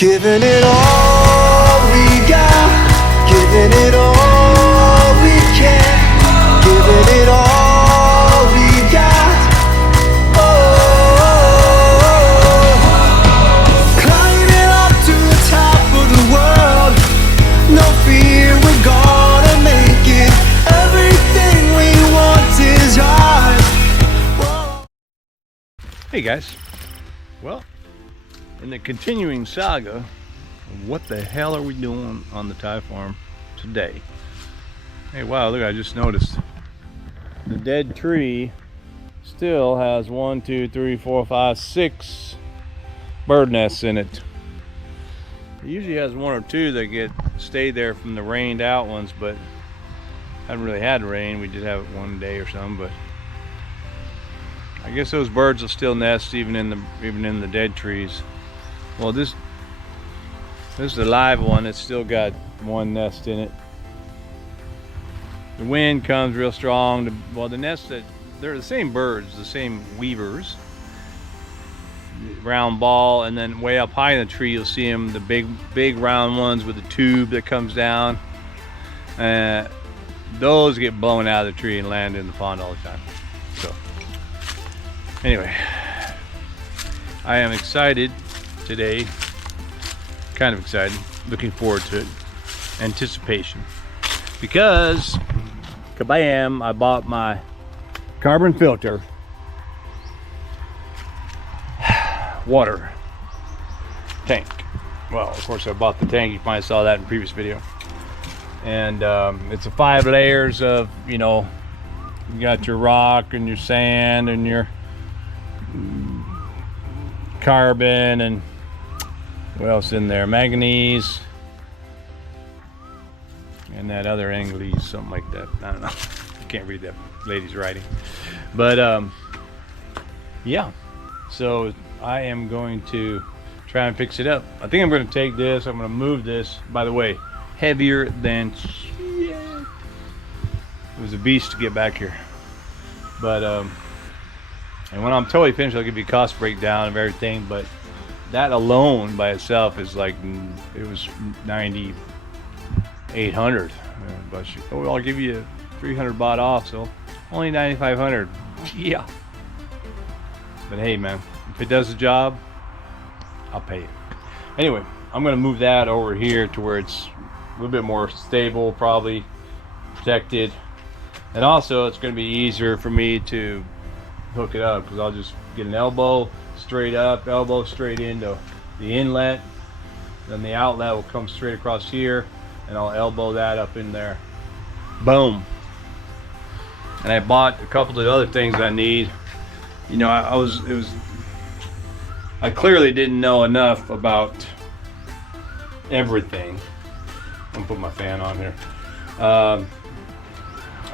Giving it all we got, giving it all we can, giving it all we got. Oh, climbing up to the top of the world, no fear, we're gonna make it. Everything we want is ours. Whoa. Hey guys, well, in the continuing saga, what the hell are we doing on the Thai farm today? Hey, wow, look, I just noticed the dead tree still has 1, 2, 3, 4, 5, 6 bird nests in it. It usually has 1 or 2 that stay there from the rained out ones, but haven't really had rain. We did have it one day or something, but I guess those birds will still nest even in the dead trees. Well, this is the live one. It's still got 1 nest in it. The wind comes real strong. Well, the nests they're the same birds, the same weavers. Round ball, and then way up high in the tree, you'll see them, the big round ones with the tube that comes down. Those get blown out of the tree and land in the pond all the time. So, anyway, I am excited today, kind of excited, looking forward to it, anticipation, because kabam, I bought my carbon filter water tank. Well, of course I bought the tank, you probably saw that in the previous video, and it's a 5 layers of, you know, you got your rock and your sand and your carbon and what else in there, manganese, and that other Anglese, something like that. I don't know, I can't read that lady's writing, but yeah, so I am going to try and fix it up. I think I'm going to take this, I'm going to move this, by the way, heavier than shit. It was a beast to get back here, but and when I'm totally finished, I'll give you a cost breakdown of everything, but that alone by itself is like, it was 9,800. But oh, I'll give you 300 baht off, so only 9,500. Yeah. But hey, man, if it does the job, I'll pay it. Anyway, I'm gonna move that over here to where it's a little bit more stable, probably protected, and also it's gonna be easier for me to hook it up, because I'll just get an elbow straight up, elbow straight into the inlet, then the outlet will come straight across here, and I'll elbow that up in there. Boom. And I bought a couple of other things I need. You know, I clearly didn't know enough about everything. I'm gonna put my fan on here. I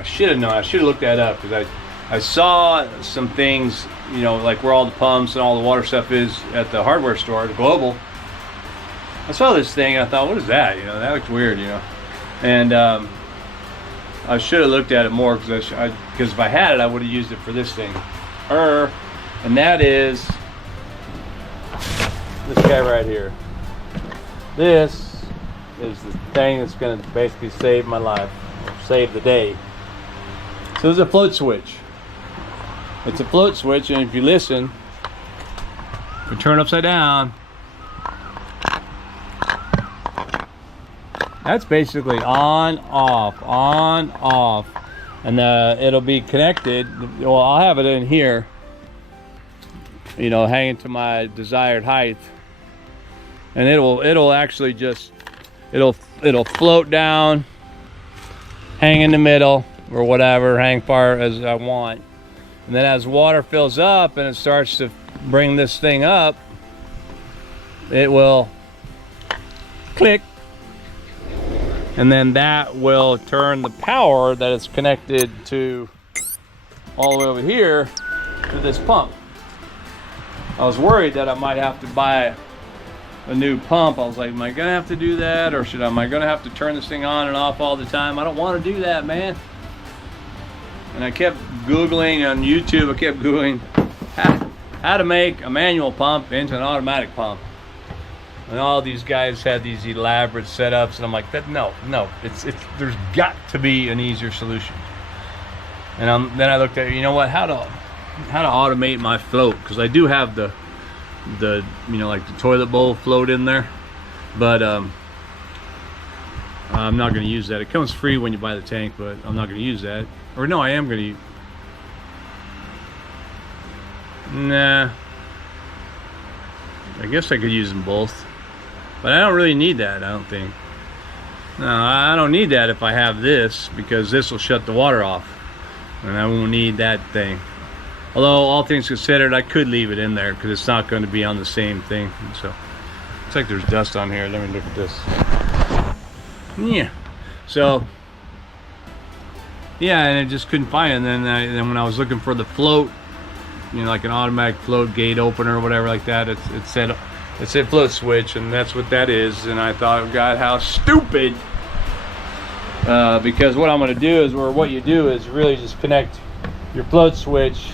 should have known. I should have looked that up, because I saw some things, you know, like where all the pumps and all the water stuff is at the hardware store, the Global. I saw this thing and I thought, what is that? You know, that looks weird, you know. And I should have looked at it more, because if I had it, I would have used it for this thing. And that is this guy right here. This is the thing that's going to basically save my life, or save the day. So there's a float switch. It's a float switch, and if you listen, if you turn upside down, that's basically on, off, and it'll be connected. Well, I'll have it in here, you know, hanging to my desired height, and it'll actually just it'll float down, hang in the middle or whatever, hang far as I want. And then as water fills up and it starts to bring this thing up, it will click, and then that will turn the power that is connected to all the way over here to this pump. I was worried that I might have to buy a new pump. I was like, am I gonna have to do that, or am I gonna have to turn this thing on and off all the time? I don't want to do that, man. And I kept Googling on YouTube, I kept Googling how to make a manual pump into an automatic pump. And all these guys had these elaborate setups, and I'm like, no, it's there's got to be an easier solution. And then I looked at, you know what, how to automate my float, because I do have the you know, like the toilet bowl float in there, but I'm not going to use that. It comes free when you buy the tank, but I'm not going to use that. Or no, I am going to. Nah, I guess I could use them both. But I don't really need that, I don't think. No, I don't need that if I have this, because this will shut the water off. And I won't need that thing. Although, all things considered, I could leave it in there, because it's not going to be on the same thing. So, looks like there's dust on here. Let me look at this. Yeah. So, yeah, and I just couldn't find it. And then when I was looking for the float, you know, like an automatic float gate opener or whatever like that, it said float switch, and that's what that is. And I thought, God, how stupid, because what I'm going to do is, or what you do is really just connect your float switch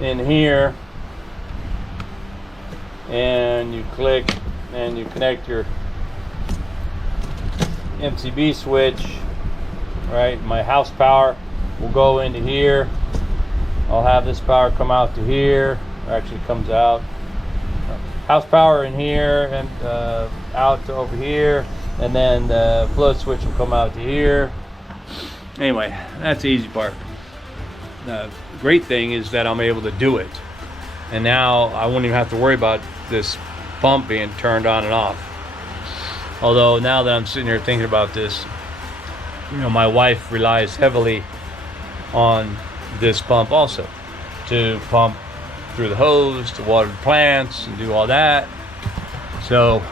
in here, and you click and you connect your MCB switch, right? My house power will go into here. I'll have this power come out to here. Actually comes out, house power in here and out to over here, and then the float switch will come out to here. Anyway, that's the easy part. The great thing is that I'm able to do it, and now I won't even have to worry about this pump being turned on and off. Although now that I'm sitting here thinking about this, you know, my wife relies heavily on this pump also to pump through the hose, to water the plants and do all that. So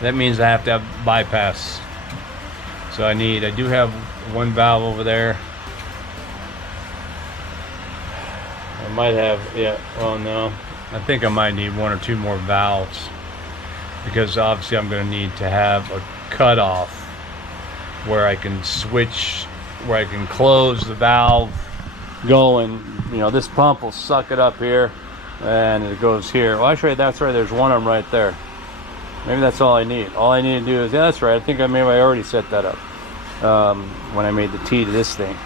that means I have to have bypass. So I do have one valve over there. I might have, yeah, well, no, I think I might need one or two more valves, because obviously I'm going to need to have a cutoff where I can switch, where I can close the valve going. You know, this pump will suck it up here and it goes here. Well, actually, that's right, there's one of them right there. Maybe that's all I need. All I need to do is, yeah, that's right, I think I already set that up when I made the T to this thing.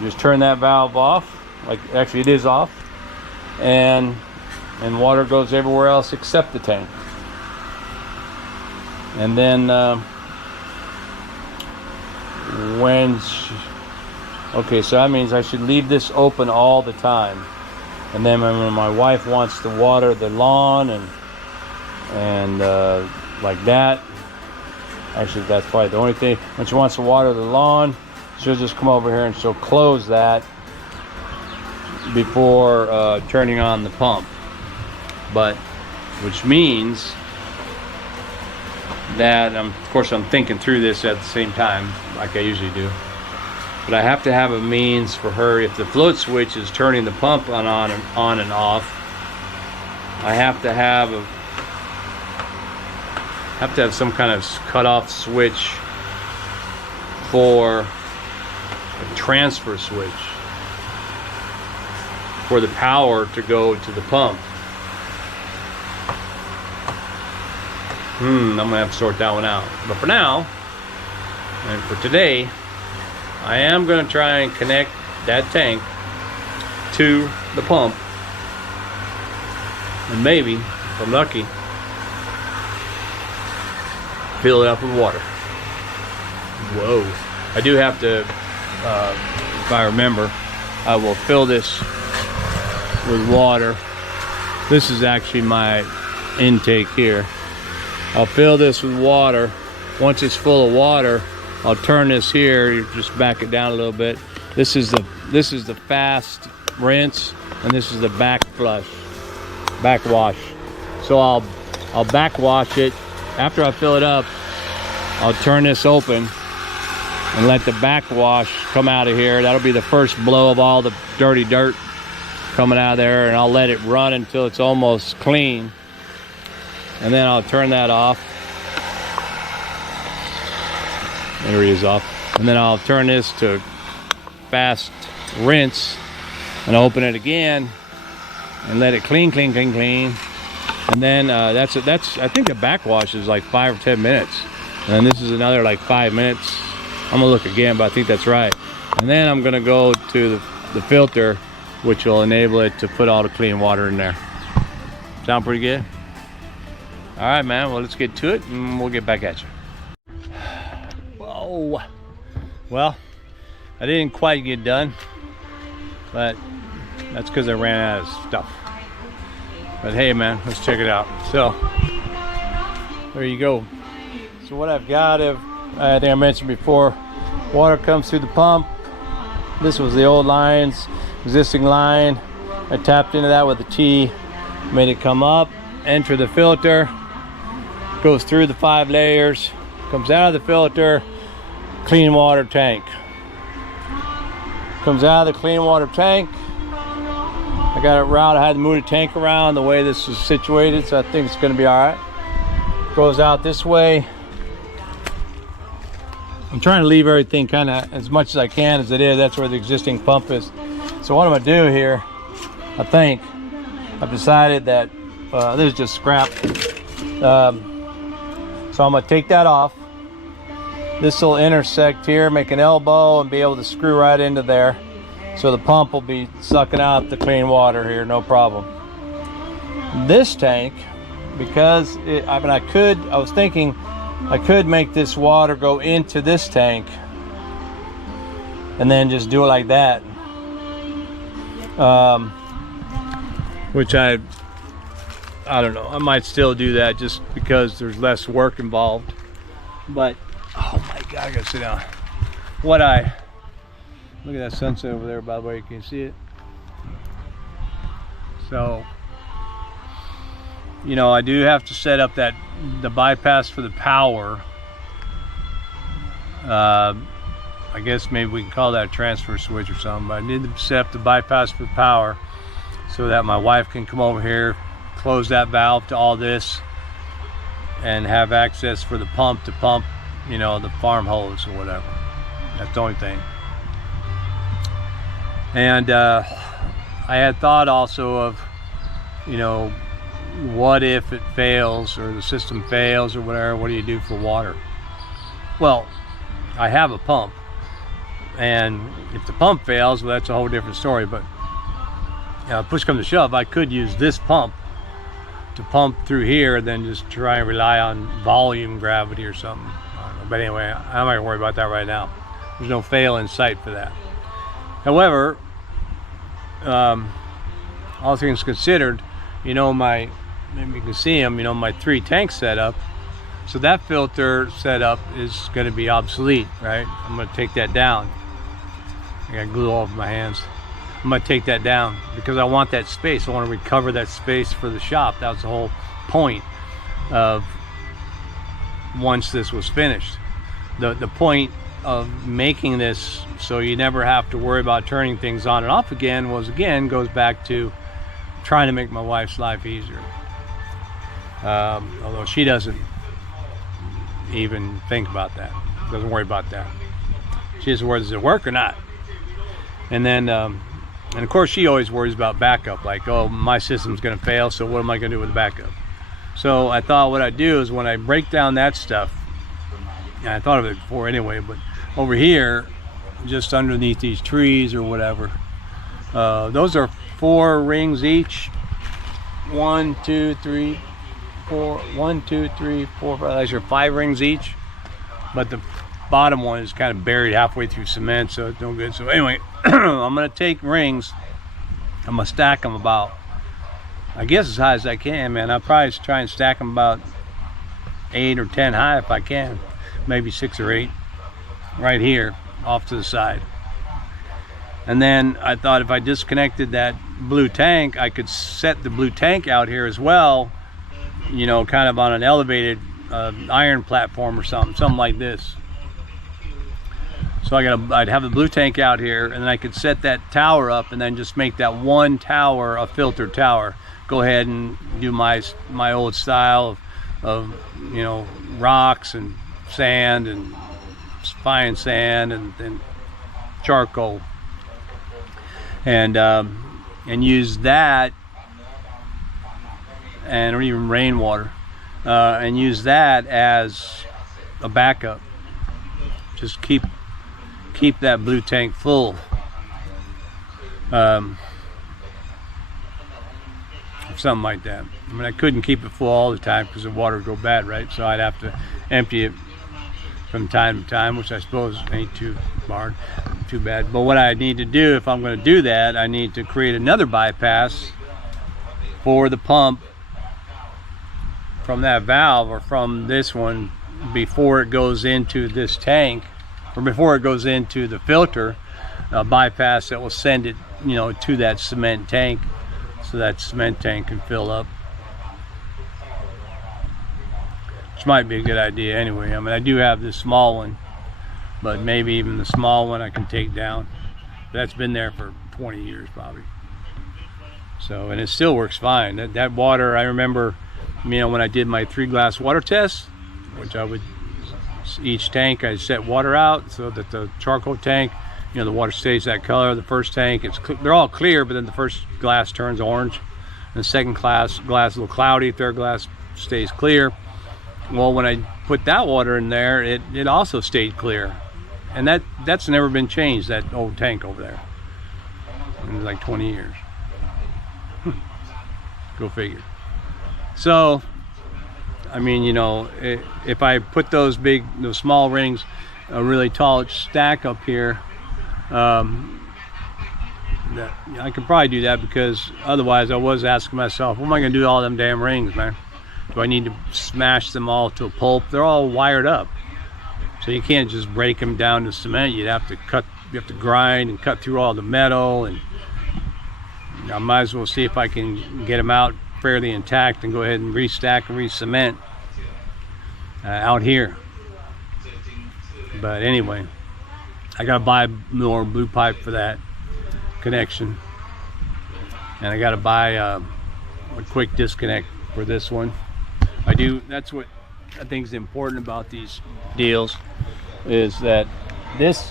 You just turn that valve off, like, actually it is off, and water goes everywhere else except the tank. And then okay, so that means I should leave this open all the time. And then when my wife wants to water the lawn and like that, actually that's probably the only thing. When she wants to water the lawn, she'll just come over here and she'll close that before turning on the pump. But, which means that, of course I'm thinking through this at the same time, like I usually do. But I have to have a means for her, if the float switch is turning the pump on and off, I have to have some kind of cutoff switch for a transfer switch for the power to go to the pump. I'm gonna have to sort that one out. But for now, and for today, I am gonna try and connect that tank to the pump, and maybe, if I'm lucky, fill it up with water. Whoa. I do have to, if I remember, I will fill this with water. This is actually my intake here. I'll fill this with water. Once it's full of water, I'll turn this here. You just back it down a little bit. This is the fast rinse, and this is the backwash. So I'll backwash it. After I fill it up, I'll turn this open and let the backwash come out of here. That'll be the first blow of all the dirty dirt coming out of there, and I'll let it run until it's almost clean. And then I'll turn that off. There he is off. And then I'll turn this to fast rinse and open it again and let it clean. And then that's I think the backwash is like 5 or 10 minutes, and then this is another like 5 minutes. I'm gonna look again, but I think that's right. And then I'm gonna go to the filter, which will enable it to put all the clean water in there. Sound pretty good? All right, man. Well, let's get to it, and we'll get back at you. Whoa. Well, I didn't quite get done, but that's because I ran out of stuff. But hey, man, let's check it out. So there you go. So what I've got, I think I mentioned before, water comes through the pump. This was the old lines, existing line. I tapped into that with a T, made it come up, enter the filter, goes through the 5 layers, comes out of the filter, clean water tank. Comes out of the clean water tank. I got it routed. I had to move the tank around the way this is situated, so I think it's going to be all right. Goes out this way. I'm trying to leave everything kind of as much as I can as it is. That's where the existing pump is. So what I'm going to do here, I think, I've decided that this is just scrap. So I'm going to take that off. This will intersect here, make an elbow, and be able to screw right into there. So the pump will be sucking out the clean water here, no problem. This tank, because I was thinking I could make this water go into this tank and then just do it like that. Which I don't know, I might still do that just because there's less work involved. But oh my God, I gotta sit down. Look at that sunset over there, by the way, you can see it. So, you know, I do have to set up the bypass for the power. I guess maybe we can call that a transfer switch or something, but I need to set up the bypass for the power so that my wife can come over here, close that valve to all this, and have access for the pump to pump, you know, the farm hose or whatever. That's the only thing. And I had thought also of, you know, what if it fails or the system fails or whatever, what do you do for water? Well, I have a pump, and if the pump fails, well, that's a whole different story. But push comes to shove, I could use this pump to pump through here, then just try and rely on volume gravity or something. I don't know. But anyway, I'm not gonna worry about that right now. There's no fail in sight for that. However, all things considered, you know, maybe you can see them, you know, my 3 tank setup. So that filter setup is going to be obsolete, right? I'm going to take that down. I got glue all over my hands. I'm going to take that down because I want that space. I want to recover that space for the shop. That was the whole point of once this was finished. The point of making this so you never have to worry about turning things on and off again goes back to trying to make my wife's life easier. Although she doesn't even think about that, doesn't worry about that. She just worries, does it work or not? And then and of course she always worries about backup, like, oh, my system's gonna fail, so what am I gonna do with the backup? So I thought what I'd do is when I break down that stuff, and I thought of it before anyway, but over here, just underneath these trees or whatever, those are 4 rings each. 1, 2, 3, 4. 1, 2, 3, 4, 5. Those are 5 rings each. But the bottom one is kind of buried halfway through cement, so it's no good. So anyway, I'm gonna take rings. I'm gonna stack them about, I guess, as high as I can, man. I'll probably try and stack them about 8 or 10 high if I can. Maybe 6 or 8 right here off to the side. And then I thought if I disconnected that blue tank, I could set the blue tank out here as well, you know, kind of on an elevated iron platform or something like this. So I'd have the blue tank out here, and then I could set that tower up and then just make that one tower a filter tower. Go ahead and do my old style of you know, rocks and sand and fine sand and charcoal, and use that and or even rainwater, and use that as a backup. Just keep that blue tank full. Something like that. I mean, I couldn't keep it full all the time because the water would go bad, right? So I'd have to empty it from time to time, which I suppose ain't too bad. But what I need to do, if I'm going to do that, I need to create another bypass for the pump from that valve, or from this one, before it goes into this tank, or before it goes into the filter, a bypass that will send it, you know, to that cement tank, so that cement tank can fill up. Which might be a good idea anyway. I mean, I do have this small one, but maybe even the small one I can take down. That's been there for 20 years probably. So, and it still works fine. That water, I remember, you know, when I did my 3-glass water test, which I would, each tank I set water out so that the charcoal tank, you know, the water stays that color. The first tank, they're all clear, but then the first glass turns orange, and the second glass a little cloudy, third glass stays clear. Well, when I put that water in there, it also stayed clear, and that's never been changed, that old tank over there. It was like 20 years. Go figure. So, I mean, you know, if I put those small rings, a really tall stack up here, I could probably do that, because otherwise I was asking myself, what am I going to do with all them damn rings, man? Do I need to smash them all to a pulp? They're all wired up, so you can't just break them down to cement. You have to grind and cut through all the metal, and I might as well see if I can get them out fairly intact and go ahead and restack and re-cement out here. But anyway, I gotta buy more blue pipe for that connection, and I gotta buy a quick disconnect for this one. That's what I think is important about these deals, is that this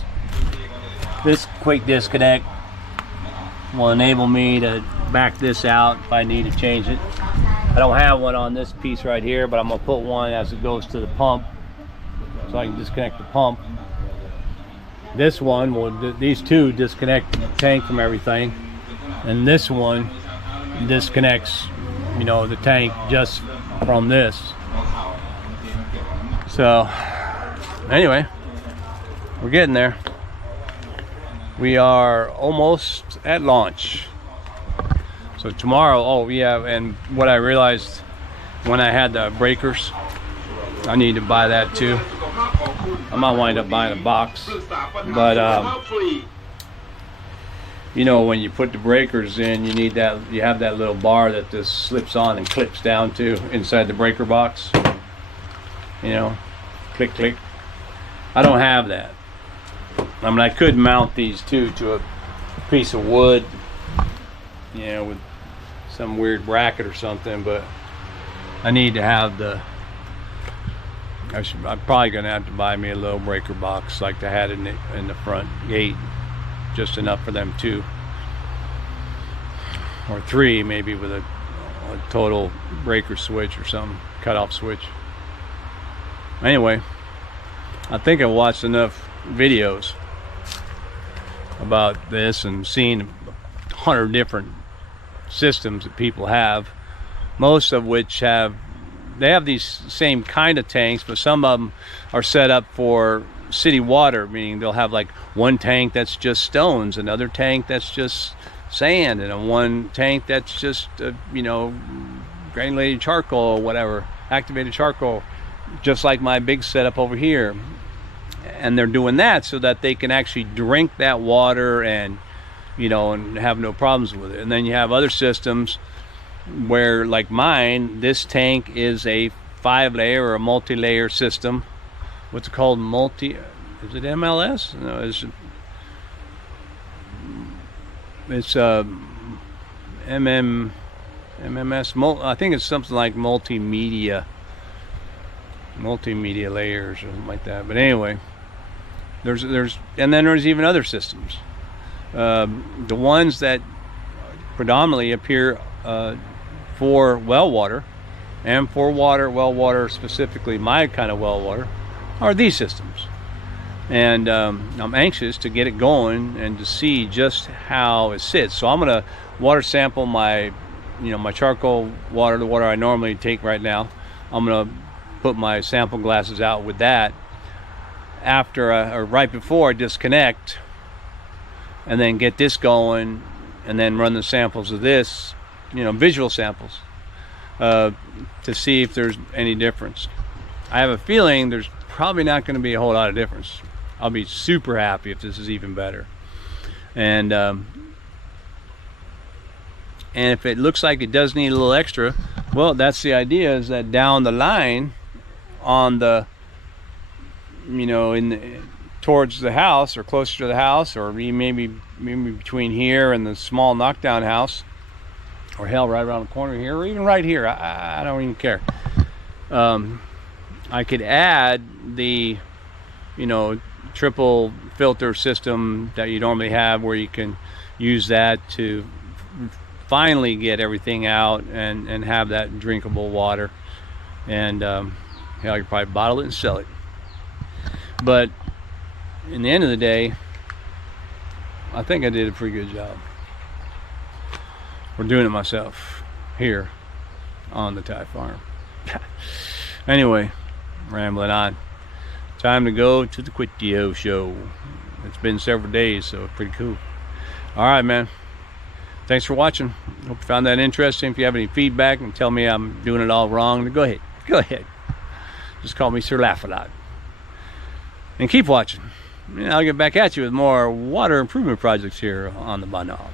quick disconnect will enable me to back this out if I need to change it. I don't have one on this piece right here, but I'm gonna put one as it goes to the pump, so I can disconnect the pump. This one these two disconnect the tank from everything, and this one disconnects, you know, the tank just from this. So anyway, we're getting there. We are almost at launch. So tomorrow, oh yeah, and what I realized when I had the breakers, I need to buy that too. I might wind up buying a box, but you know, when you put the breakers in, you have that little bar that this slips on and clips down to inside the breaker box. You know, click click. I don't have that. I mean, I could mount these two to a piece of wood, you know, with some weird bracket or something, but I need to have I'm probably gonna have to buy me a little breaker box like they had in the front gate, just enough for them 2 or 3 maybe, with a total breaker switch or something, cutoff switch. Anyway, I think I watched enough videos about this and seen 100 different systems that people have, most of which have these same kind of tanks, but some of them are set up for city water, meaning they'll have like one tank that's just stones, another tank that's just sand, and one tank that's just you know, granulated charcoal or whatever, activated charcoal, just like my big setup over here. And they're doing that so that they can actually drink that water and, you know, and have no problems with it. And then you have other systems where, like mine, this tank is a 5-layer or a multi-layer system. What's it called? Is it MLS? No, it's MMS. I think it's something like multimedia layers or something like that. But anyway, and then there's even other systems. The ones that predominantly appear for well water and for well water specifically, my kind of well water, are these systems. And I'm anxious to get it going and to see just how it sits. So I'm gonna water sample my, my charcoal water, the water I normally take right now. I'm gonna put my sample glasses out with that after or right before I disconnect, and then get this going, and then run the samples of this, visual samples, to see if there's any difference. I have a feeling there's probably not going to be a whole lot of difference. I'll be super happy if this is even better. And if it looks like it does need a little extra, well, that's the idea, is that down the line on the, towards the house or closer to the house, or maybe between here and the small knockdown house, or hell, right around the corner here, or even right here, I don't even care. I could add the, triple filter system that you normally have, where you can use that to finally get everything out and have that drinkable water. And hell, you could probably bottle it and sell it. But in the end of the day, I think I did a pretty good job. We're doing it myself here on the Thai farm. Anyway, rambling on. Time to go to the Quitio show. It's been several days, so pretty cool. All right, man. Thanks for watching. Hope you found that interesting. If you have any feedback and tell me I'm doing it all wrong, then go ahead. Go ahead. Just call me Sir Laugh-A-Lot. And keep watching. And I'll get back at you with more water improvement projects here on the Banal.